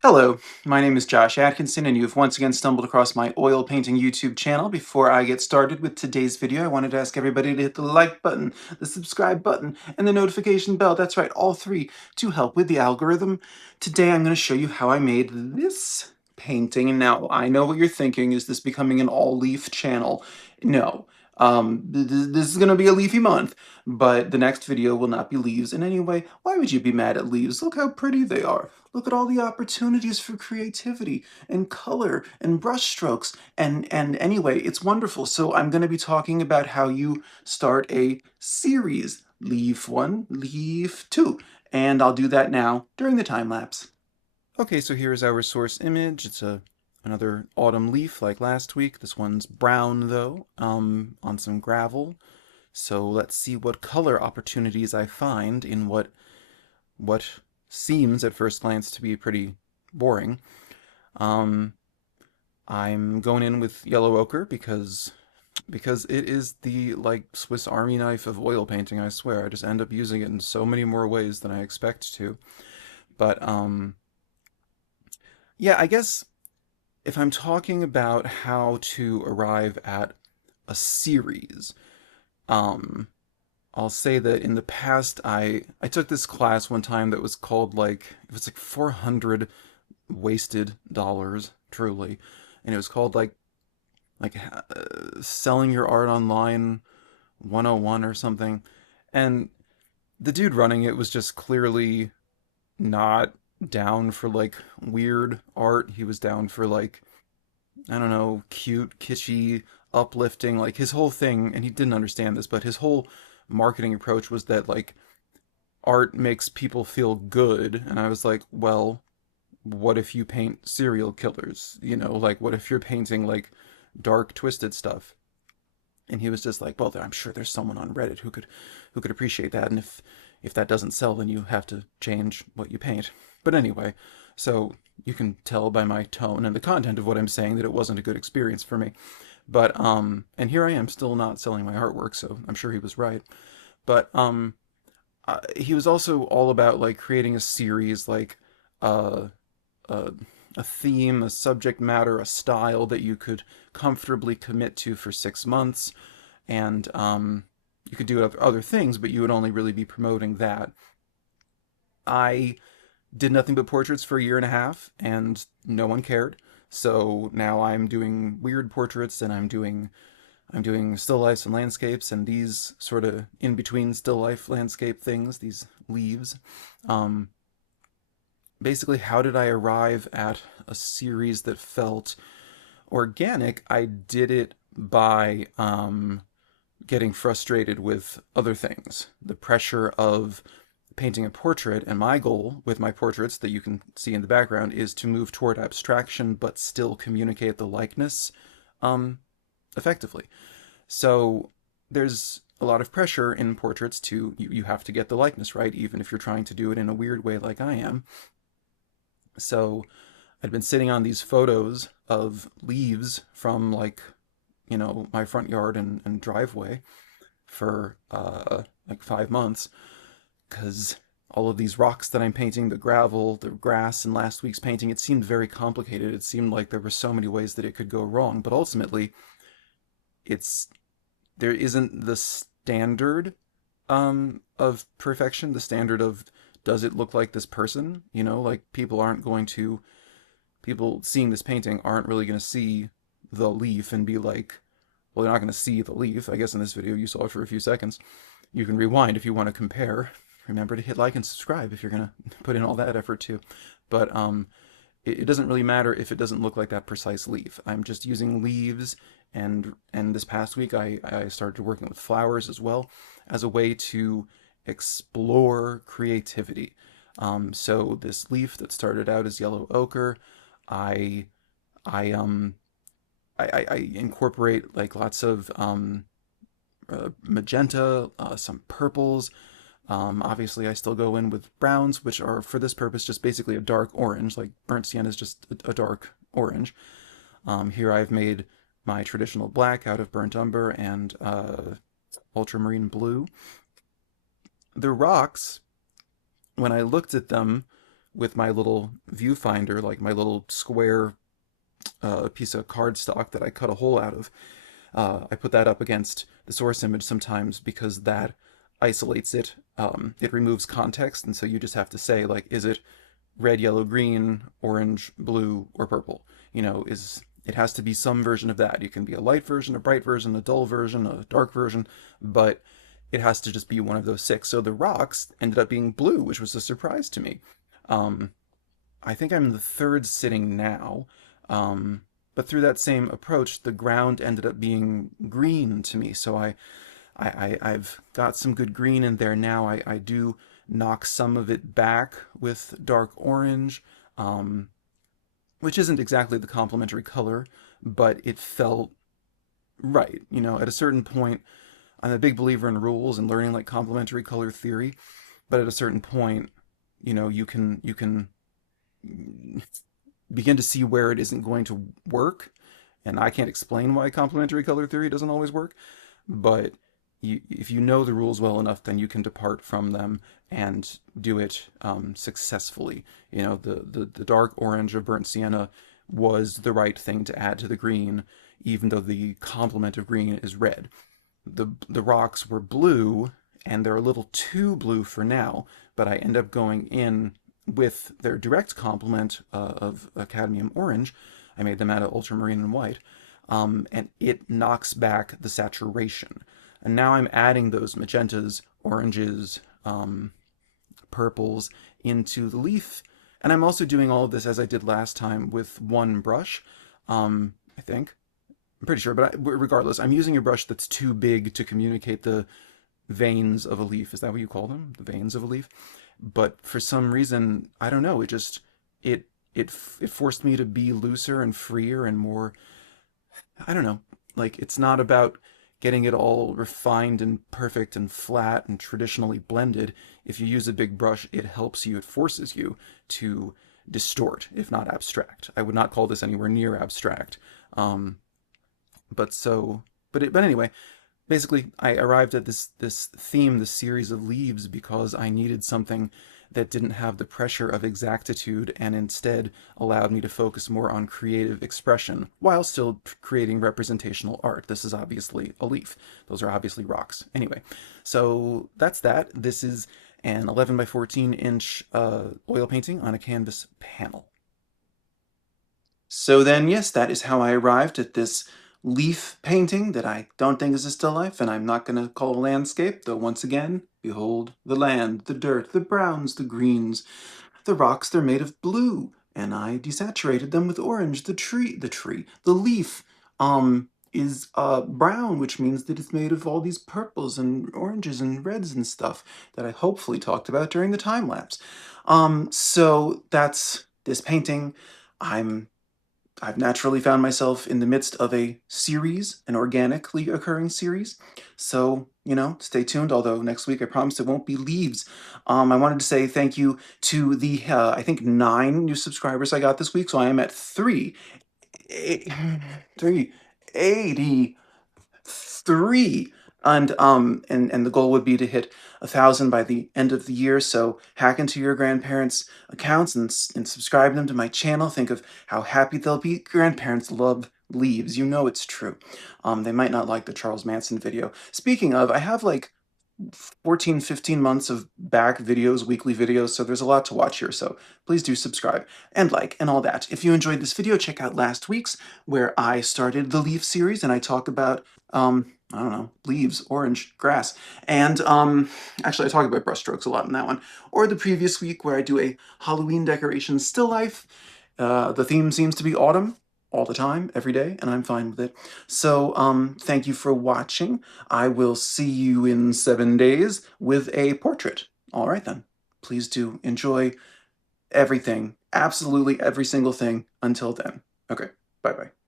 Hello, my name is Josh Atkinson, and you have once again stumbled across my oil painting YouTube channel. Before I get started with today's video, I wanted to ask everybody to hit the like button, the subscribe button, and the notification bell. That's right, all three, to help with the algorithm. Today I'm going to show you how I made this painting. Now, I know what you're thinking, is this becoming an all-leaf channel? No. This is going to be a leafy month, but the next video will not be leaves in any way. Why would you be mad at leaves? Look how pretty they are. Look at all the opportunities for creativity and color and brush strokes. And anyway, it's wonderful. So I'm going to be talking about how you start a series. Leaf 1, Leaf 2. And I'll do that now during the time lapse. Okay, so here's our source image. It's another autumn leaf like last week. This one's brown though, on some gravel. So let's see what color opportunities I find in what seems at first glance to be pretty boring. Um, I'm going in with yellow ochre because it is the like Swiss Army knife of oil painting, I swear. I just end up using it in so many more ways than I expect to. But yeah, I guess if I'm talking about how to arrive at a series, um I'll say that in the past I took this class one time that was called like it was like 400 wasted dollars truly, and it was called like selling your art online 101 or something. And the dude running it was just clearly not down for like weird art. He was down for like, I don't know, cute, kitschy, uplifting, like his whole thing, and he didn't understand this, but his whole marketing approach was that like art makes people feel good. And I was like, well, what if you paint serial killers? You know, like what if you're painting like dark, twisted stuff? And he was just like, well, I'm sure there's someone on Reddit who could appreciate that, and if that doesn't sell, then you have to change what you paint. But anyway, so you can tell by my tone and the content of what I'm saying that it wasn't a good experience for me. But and here I am still not selling my artwork, so I'm sure he was right. But he was also all about like creating a series, like uh, a a theme, a subject matter, a style that you could comfortably commit to for 6 months, and you could do other things, but you would only really be promoting that. I did nothing but portraits for a year and a half, and no one cared. So now I'm doing weird portraits, and I'm doing still lifes and landscapes, and these sort of in between still life landscape things, these leaves. Um, Basically, how did I arrive at a series that felt organic? I did it by getting frustrated with other things. The pressure of painting a portrait, and my goal with my portraits that you can see in the background is to move toward abstraction but still communicate the likeness um, effectively. So there's a lot of pressure in portraits to you have to get the likeness right, even if you're trying to do it in a weird way like I am. So I'd been sitting on these photos of leaves from my front yard and driveway for like 5 months, because all of these rocks that I'm painting, the gravel, the grass in last week's painting, it seemed very complicated. It seemed like there were so many ways that it could go wrong, but ultimately it's there isn't the standard of perfection, the standard of does it look like this person? Like people seeing this painting aren't really going to see the leaf and be like, well, they're not going to see the leaf. I guess in this video you saw it for a few seconds. You can rewind if you want to compare. Remember to hit like and subscribe if you're going to put in all that effort too. But it doesn't really matter if it doesn't look like that precise leaf. I'm just using leaves, and this past week I started working with flowers as well as a way to explore creativity. So this leaf that started out as yellow ochre, I I I incorporate like lots of magenta, some purples. Obviously, I still go in with browns, which are for this purpose just basically a dark orange. Like burnt sienna is just a dark orange. Here I've made my traditional black out of burnt umber and ultramarine blue. The rocks, when I looked at them, with my little viewfinder, like my little square piece of cardstock that I cut a hole out of. I put that up against the source image sometimes because that isolates it. It removes context, and so you just have to say, like, is it red, yellow, green, orange, blue, or purple? It has to be some version of that. It can be a light version, a bright version, a dull version, a dark version, but it has to just be one of those six. So the rocks ended up being blue, which was a surprise to me. Um, I think I'm in the third sitting now. But through that same approach, the ground ended up being green to me. So I've got some good green in there now. I do knock some of it back with dark orange, um, which isn't exactly the complementary color, but it felt right. At a certain point, I'm a big believer in rules and learning like complementary color theory, but at a certain point, you can begin to see where it isn't going to work. And I can't explain why complementary color theory doesn't always work, but if you know the rules well enough, then you can depart from them and do it successfully. The dark orange of burnt sienna was the right thing to add to the green, even though the complement of green is red. The rocks were blue, and they're a little too blue for now, but I end up going in with their direct complement of cadmium orange. I made them out of ultramarine and white, and it knocks back the saturation. And now I'm adding those magentas, oranges, purples into the leaf. And I'm also doing all of this as I did last time with one brush, I think. I'm pretty sure, but regardless, I'm using a brush that's too big to communicate the veins of a leaf. Is that what you call them? The veins of a leaf? But for some reason, I don't know, it it forced me to be looser and freer and more, I don't know, like it's not about getting it all refined and perfect and flat and traditionally blended. If you use a big brush, it helps you, it forces you to distort, if not abstract. I would not call this anywhere near abstract. Um, but anyway, basically I arrived at this theme, this series of leaves, because I needed something that didn't have the pressure of exactitude and instead allowed me to focus more on creative expression while still creating representational art. This is obviously a leaf. Those are obviously rocks. Anyway, so that's that. This is an 11 by 14 inch oil painting on a canvas panel. So then, yes, that is how I arrived at this leaf painting that I don't think is a still life, and I'm not going to call a landscape, though once again, behold the land, the dirt, the browns, the greens, the rocks, they're made of blue, and I desaturated them with orange. The leaf, is brown, which means that it's made of all these purples and oranges and reds and stuff that I hopefully talked about during the time lapse. So that's this painting. I'm I've naturally found myself in the midst of a series, an organically occurring series. So, stay tuned, although next week I promise it won't be leaves. I wanted to say thank you to the, I think, 9 new subscribers I got this week. So I am at 380 three. And the goal would be to hit 1,000 by the end of the year. So hack into your grandparents' accounts and subscribe them to my channel. Think of how happy they'll be. Grandparents love leaves. You know it's true. They might not like the Charles Manson video. Speaking of, I have like 14, 15 months of back videos, weekly videos, so there's a lot to watch here, so please do subscribe and like and all that. If you enjoyed this video, check out last week's, where I started the leaf series and I talk about, I don't know, leaves, orange, grass, and actually I talk about brushstrokes a lot in that one. Or the previous week where I do a Halloween decoration still life. The theme seems to be autumn all the time, every day, and I'm fine with it. So, thank you for watching. I will see you in 7 days with a portrait. All right then. Please do enjoy everything, absolutely every single thing until then. Okay, bye-bye.